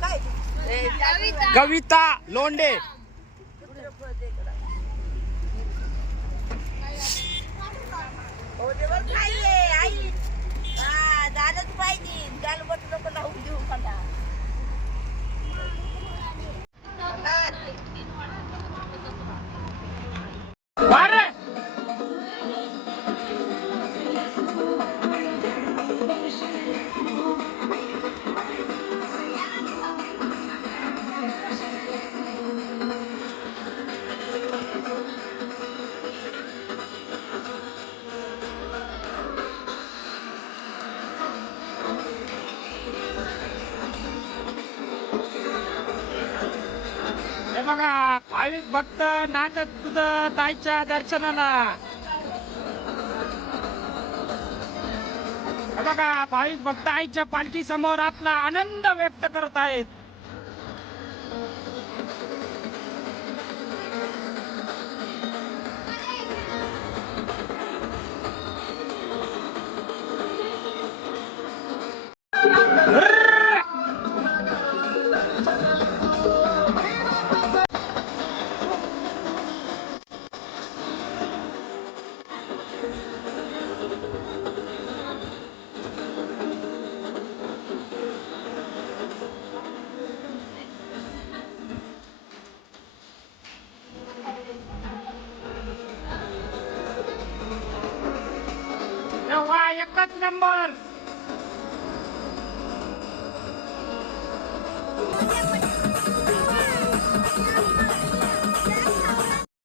नाव काय? कविता. लोंडे. पाहिजे. गालबट नको लावून देऊ मला. अरे! बघा भाविक भक्त नाटक तुझं ताईच्या दर्शनाला. बघा भाविक भक्त आईच्या पालखी समोर आपला आनंद व्यक्त करत आहेत. तेव्हा एकच नंबर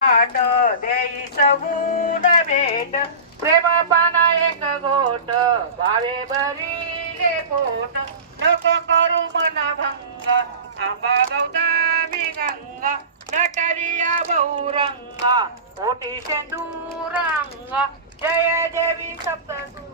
आट देई सबून भेट प्रेम पाना एक गोट भावे बरी पोट नको करू मन भंग आंबा गौतमी गंगा नटरिया बहुरंगा कोटी शेंदूरांगा जय देवी सप्तशृंगा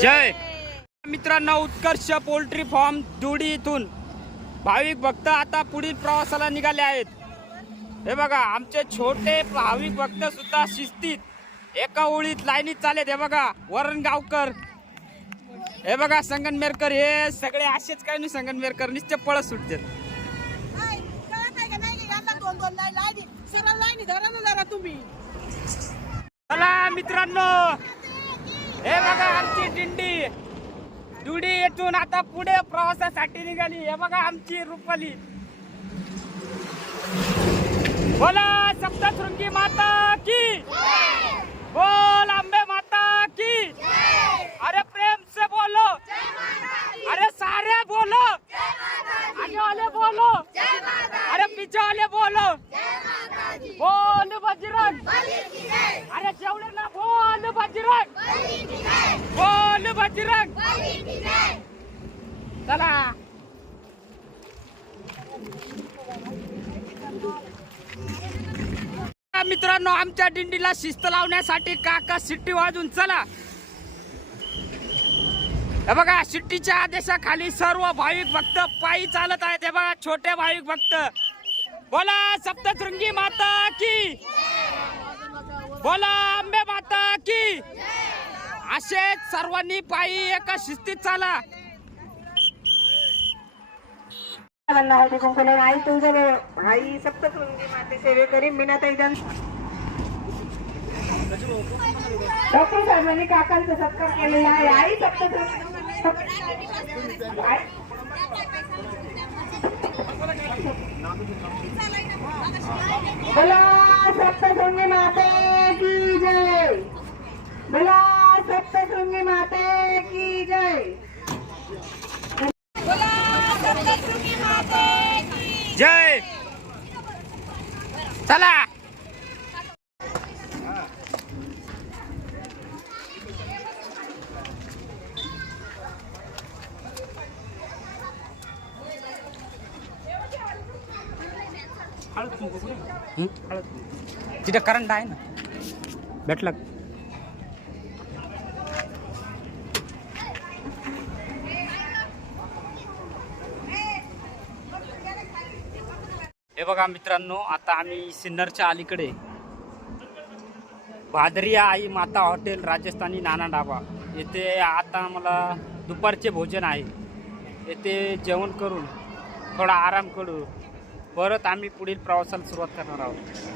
जय! मित्रांनो उत्कर्ष पोल्ट्री फार्म दुडी इथून. भाविक भक्त आता पुढील प्रवासाला निघाले आहेत. हे बघा आमचे छोटे भाविक भक्त सुद्धा शिस्तीत एका ओळीत लाईनीत चालेत हे बघा वरण गावकर हे बघा संगनमेरकर हे सगळे असेच काही नाही संगनमेरकर नुसते पळत तुम्ही. चला मित्रांनो. हे बघा आमची दिंडी. दुडी येथून आता पुढे प्रवासासाठी निघाली. हे बघा आमची रुपाली. बोला सप्तशृंगी माता की. बोल अंबे माता की अरे प्रेम से बोलो। अरे सारे बोलो। आगे वाले बोलो। अरे पीछे वाले बोलो। बोल बजरंग। अरे जेवढे ना बोल बजरंग। बोल बजरंग। चला। मित्रांनो आमच्या दिंडीला शिस्त लावण्यासाठी काका शिट्टी वाजून चला. हे बघा शिट्टीच्या आदेशाखाली सर्व भाविक भक्त पायी चालत आहेत. हे बघा छोटे भाविक भक्त. बोला सप्तशृंगी माता की. बोला आंबे माता की. असेच सर्वांनी पायी एका शिस्तीत चाला. हळदी कुंकुले आई तुळजाभव आई सप्त सप्तशृंगी माते सेवे सेवेकरी मीनाताई दन डॉक्टर साहेबांनी काकांचा सत्कार केलेला आहे आई सप्त बोला सप्तशृंगी माते की जय बोला सप्तशृंगी माते की जय बोला सप्तशृंगी माते की जय. चला. तिथे करंट आहे ना? भेटला. हे बघा मित्रांनो आता आम्ही सिन्नरच्या अलीकडे भादरिया आई माता हॉटेल राजस्थानी नाना ढाबा. येथे आता मला दुपारचे भोजन आहे. येथे जेवण करून थोडा आराम करू परत आम्ही पुढील प्रवासाला सुरुवात करणार आहोत.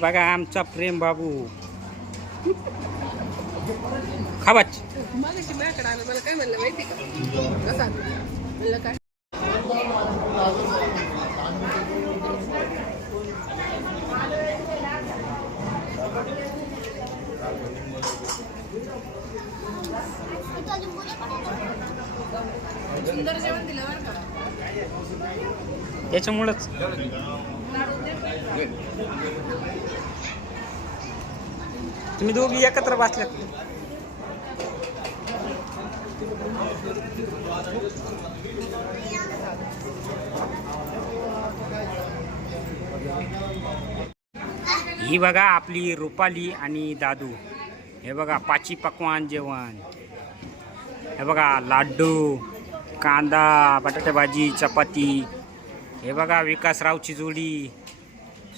बघा आमचा प्रेम बाबू. काय सुंदर जेवण दिलं बरं का? त्याच्यामुळंच तुम्ही दोघी एकत्र बसल्यात ही बघा आपली रुपाली आणि दादू. हे बघा पाची पकवान जेवण. हे बघा लाडू कांदा बटाटे भाजी चपाती. हे बघा विकासरावची जोडी.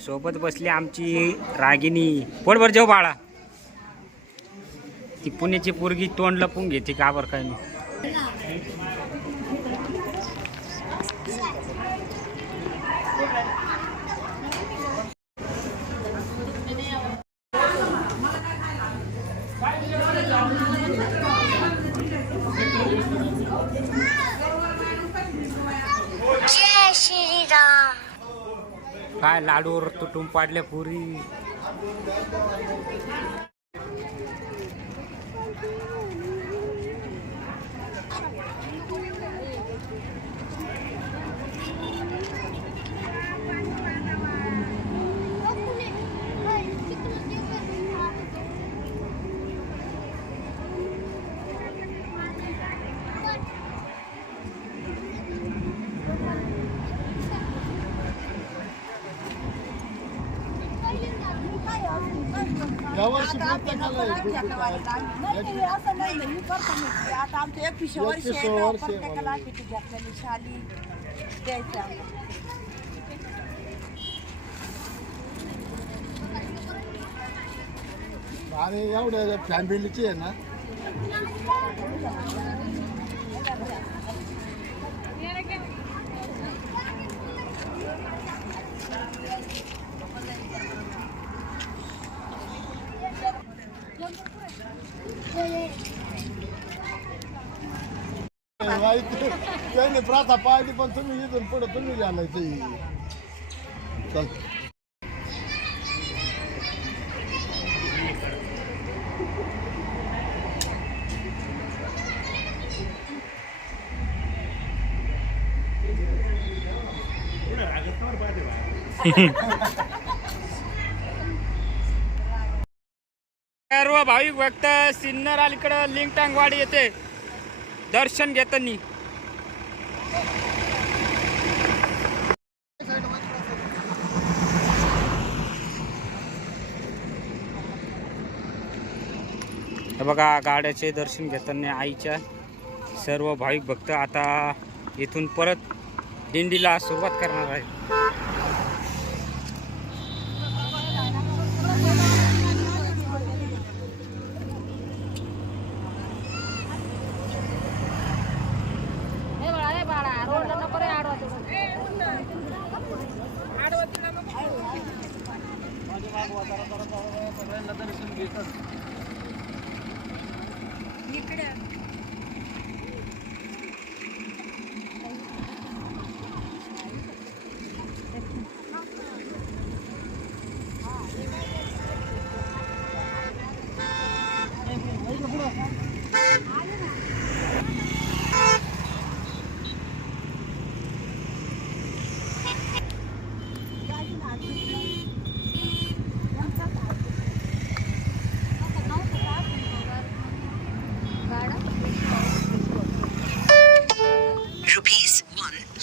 सोबत बसली आमची रागिनी पोटभर जेव बाळा. ती पुण्याची पोरगी तोंड लपून घेते का बरं काय नाही. काय लाडूवर तुटून पाडल्या पुरी. Oh, no. यावर्षी प्रत्येकाला एक रुपये असं नाही मी करतो मी. आता आमच्या एकवीसशे वर्ष आहे एकवीसशे तर वर्ष आहे प्रत्येकाला किती घेतलेली शाली द्यायच्या आणि एवढ्या फॅमिलीची आहे ना. त्यांनी प्रथा पाहिली पण तुम्ही इथून पुढे तुम्ही घालायचं चल सर्व भाविक भक्त सिन्नर अलीकडं लिंगटांगवाडी येते दर्शन घेतानी. बघा गाड्याचे दर्शन घेताना आईच्या सर्व भाविक भक्त आता इथून परत दिंडीला सुरुवात करणार आहे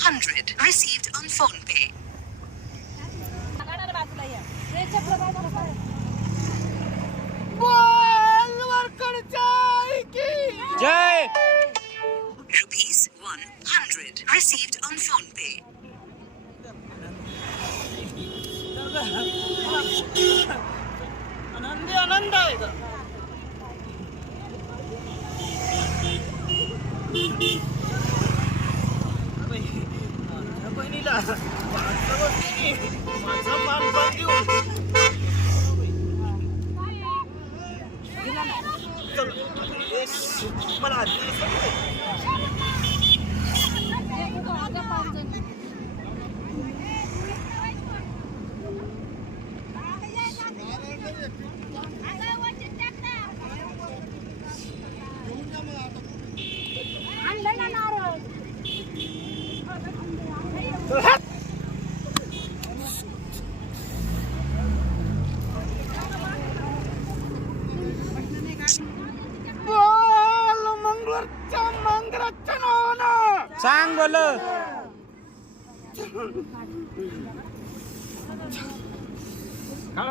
100 received on phone pay. PhonePe. Rupees 100 received on phone pay. आनंद आएगा nila. Pagsawan sini. Masaman bagyo. Yes. Maladi. Maladi.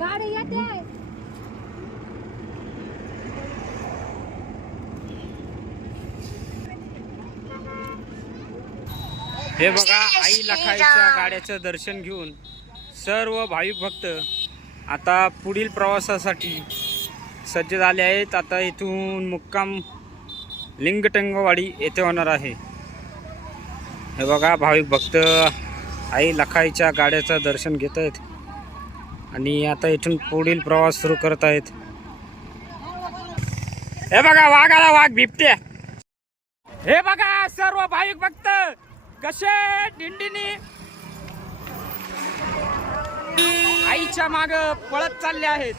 गाडी येते. हे बघा आई लखाईच्या गाड्याचं दर्शन घेऊन सर्व भाविक भक्त आता पुढील प्रवासासाठी सज्ज झाले आहेत. आता इथून मुक्काम लिंगटंगवाडी येथे होणार आहे. हे बघा भाविक भक्त आई लखाईच्या गाड्याचं दर्शन घेत आहेत. आणि आता इथून पुढील प्रवास सुरू करत आहेत. हे बघा वाघाला वाघ बिबट्या. हे बघा सर्व भाविक भक्त. कसे दिंडीने? आईच्या माग पळत चालले आहेत.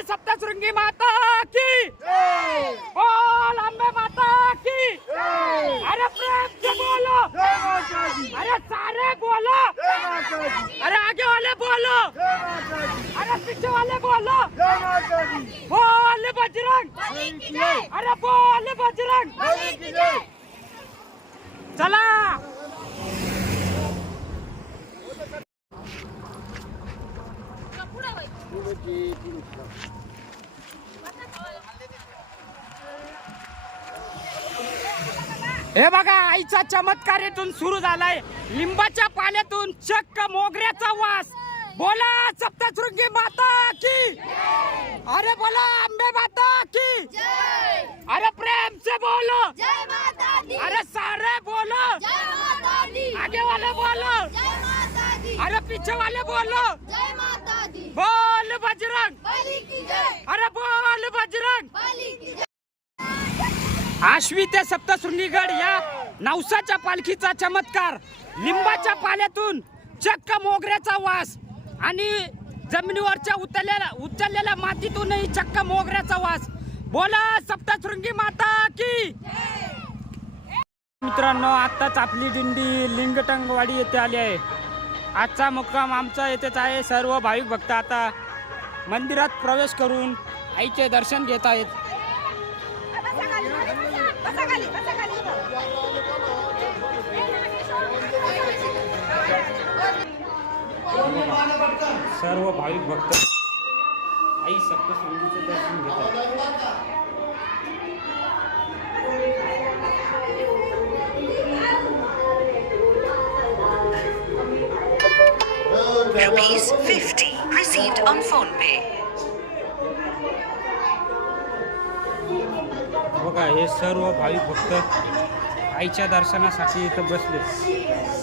बोल सप्तशृंगी माता की. बोल अंबे माता की. अरे प्रेम से बोलो. अरे सारे बोलो. अरे आगे वाले बोलो. अरे पीछे वाले बोलो. बोल बजरंग. अरे बोल बजरंग. चला. हे बघा आईचा चमत्कार इथून सुरू झालाय. लिंबाच्या पाण्यातून चक्क मोगऱ्याचा वास. बोला सप्तशृंगी माता की. अरे बोला अंबे माता की. अरे प्रेम से बोलो अरे सारे बोलो. आगे वाले बोलो. अरे पीछे वाले बोलो बोल बजरंग अरे बोल बजरंग. आश्वी ते सप्तशृंगीगड या नवसाच्या पालखीचा चमत्कार. लिंबाच्या पाल्यातून चक्क मोगऱ्याचा वास आणि जमिनीवरच्या उतरलेल्या उचललेल्या मातीतूनही चक्क मोगऱ्याचा वास. बोला सप्तशृंगी माता की. मित्रांनो आत्ताच आपली दिंडी लिंगटंगवाडी येथे आली आहे. आजचा मुक्काम आमचा येथेच आहे. सर्व भाविक भक्त आता मंदिरात प्रवेश करून आईचे दर्शन घेत आहेत. सर्व भाविक भक्त आई सप्तशृंगीचे दर्शन घेतात Rupees 50 received on PhonePe. बघा हे सर्व भाविक भक्त आईच्या दर्शनासाठी इथं बसले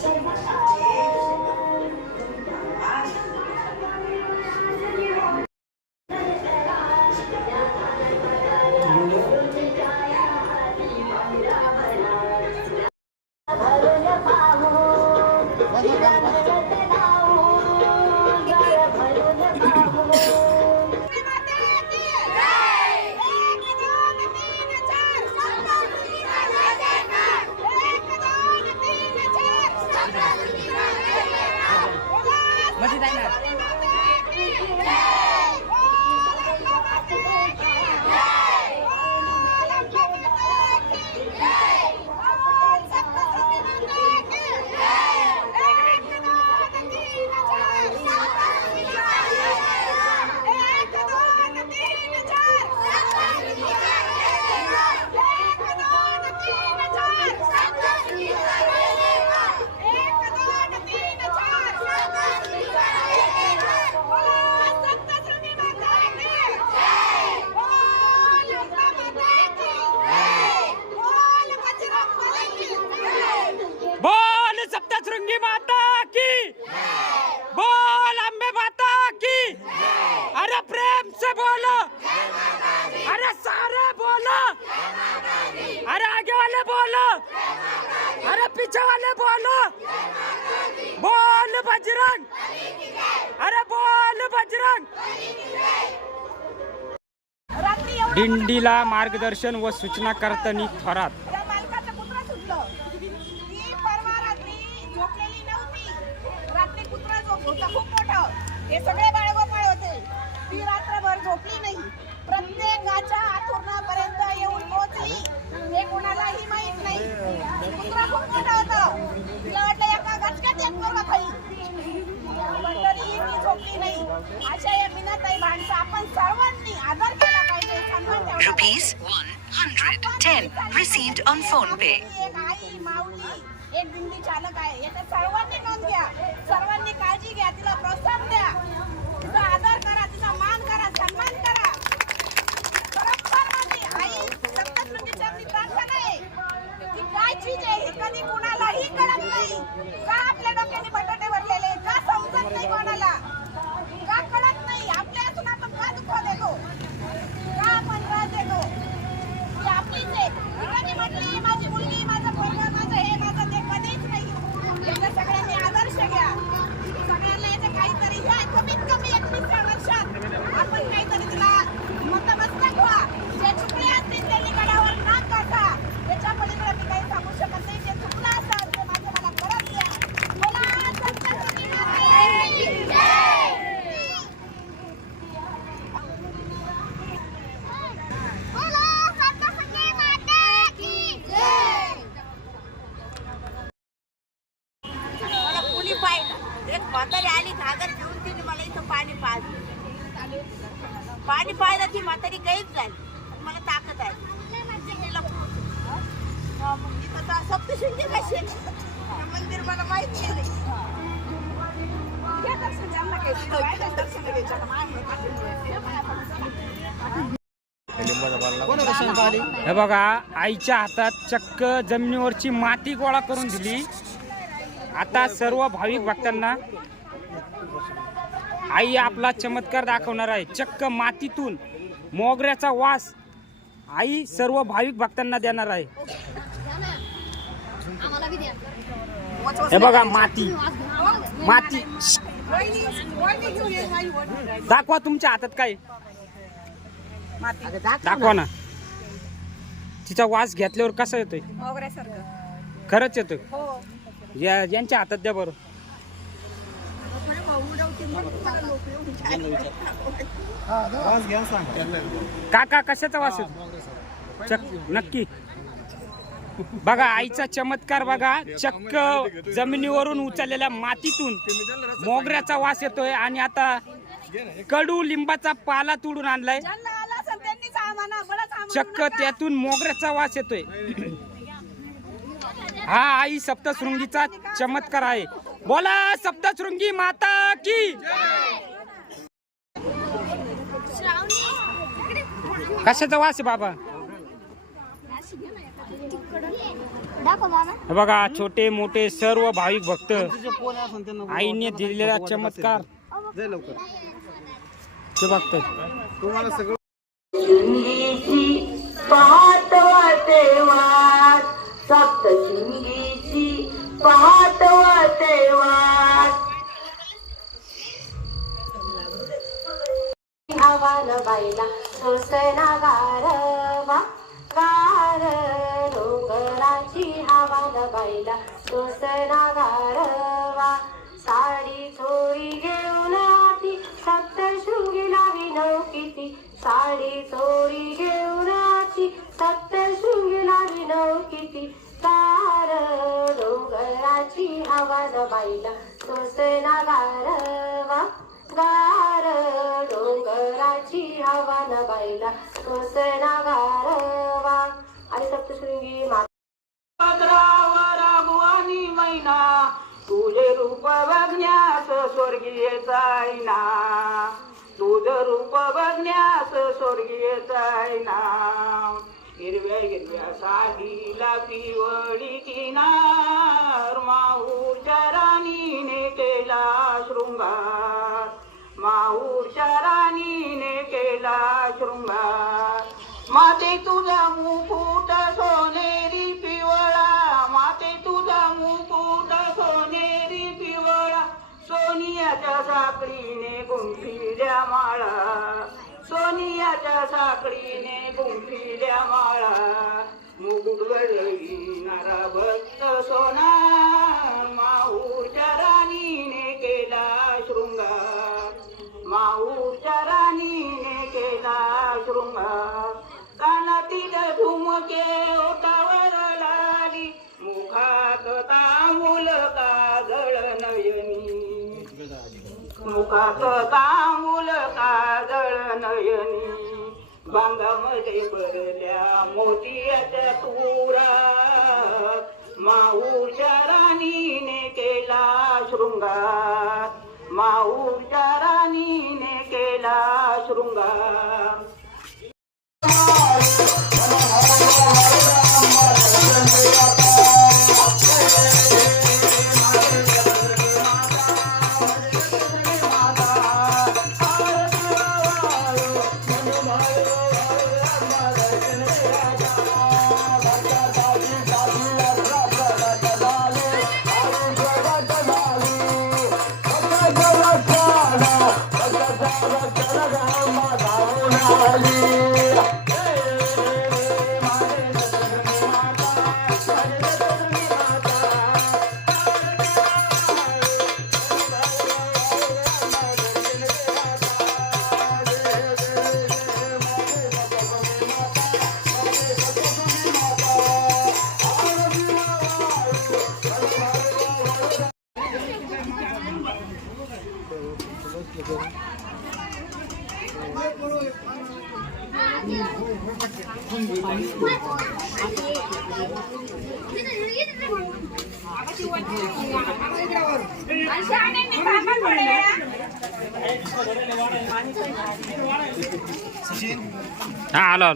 पीछे वाले बोलो। बोल बजरंग। अरे बोल बजरंग। दिंडीला मार्गदर्शन व सूचना करताना थोरात. त्या मालकाचं कुत्रा सुटलं ती परवा रात्री झोपलेली नव्हती रात्री कुत्रा झोप होतं खूप मोठं हे सगळे बाळगोपाळ होते ती रात्रभर झोपली नाही प्रत्येकाच्या आथुरणापर्यंत येऊन पोहोचली हे कोणालाही माहीत नाही कुत्रा खूप मोठा होता तिला वाटलं एका गचक्यात एक करू खाली पण तरीही ती झोपली नाही अशा या बिनाताई भांडचा आपण सर्वांनी आदर केला पाहिजे सन्मान ठेवला पाहिजे. Rupees 110 received on phone pay. एक दिंडी चालक आहे. याच्या सर्वांनी नोंद घ्या सर्वांनी काळजी घ्या तिला प्रोत्साहन द्या. तिचा आदर करा तिचा मान करा सन्मान करा. याची जे आहे हे कधी कुणालाही कळत नाही. का आपल्या डोक्याने बटाटे भरलेले का समजत नाही कोणाला? का कळत बघा आईच्या हातात चक्क जमिनीवरची माती गोळा करून दिली. आता सर्व भाविक भक्तांना आई आपला चमत्कार दाखवणार आहे. चक्क मातीतून मोगऱ्याचा वास आई सर्व भाविक भक्तांना देणार आहे. हे बघा माती. माती. दाखवा तुमच्या हातात काय दाखवा ना. तिचा वास घेतल्यावर कसा येतोय? मोगऱ्यासारखं. खरंच येतोय? हो. या यांच्या हातात द्या बरं. काका कशाचा वास येतो चक नक्की. बघा आईचा चमत्कार बघा. चक्क जमिनीवरून उचललेल्या मातीतून मोगऱ्याचा वास येतोय आणि आता कडू लिंबाचा पाला तुडून आणलाय. त्यांनीच आम्हाला चक्क त्यातून मोगऱ्याचा वास येतोय. हा आई सप्तशृंगीचा चमत्कार आहे. बोला सप्तशृंगी माता की कशाचा वास आहे बाबा? हे बघा छोटे मोठे सर्व भाविक भक्त आईने दिलेला चमत्कार. ते तुम्हाला सगळं पाहतवा तेवार सप्तशृंगीची वाटे. वाची आवान बाईला सोसना गारवा गार डोंगराची आवान बाईला सोसना गारवा साडी थोडी साडी साडी घेऊनाची घेऊन शिंगला विनव किती तार डोंगराची आवाज बाईला सोसना गारवा गार डोंगराची हवा न बाईला सोसना गारवा आणि सप्तशृंगी माता रागवानी मैना तुझे रूप बघण्यास स्वर्गीय जाईना. तुझ रूप बघण्यास स्वर्गीय नाव. हिरव्या हिरव्या साडीला पिवळी किनार माहूरच्या राणीने केला शृंगार. माहूरच्या राणीने केला शृंगार. माते तुझा मुकुट सोनेरी पिवळा. माते तुझा मुकुट सोनेरी पिवळा. सोनियाच्या साखळीने गुंफिल्या माळा. सोनियाच्या साखळीने गुंफिल्या माळा. मुकुट भक्त सोना. माऊच्या राणीने केला शृंगार माऊच्या राणीने केला शृंगार कानातील झुमके ओटावर लाली. मुखात तांबूल काजळ नयनी मुखात तांबूल काजळ नयनी बांगामध्ये भरल्या मोतियाच्या तुरा. माऊच्या राणीने केला शृंगार माऊच्या राणीने केला शृंगार. हा आलो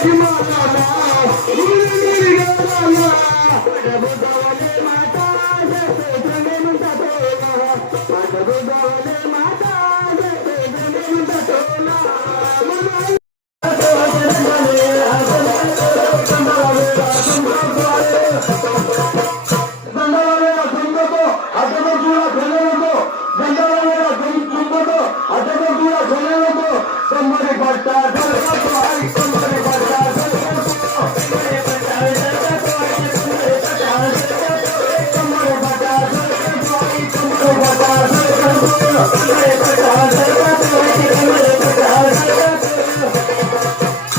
आलो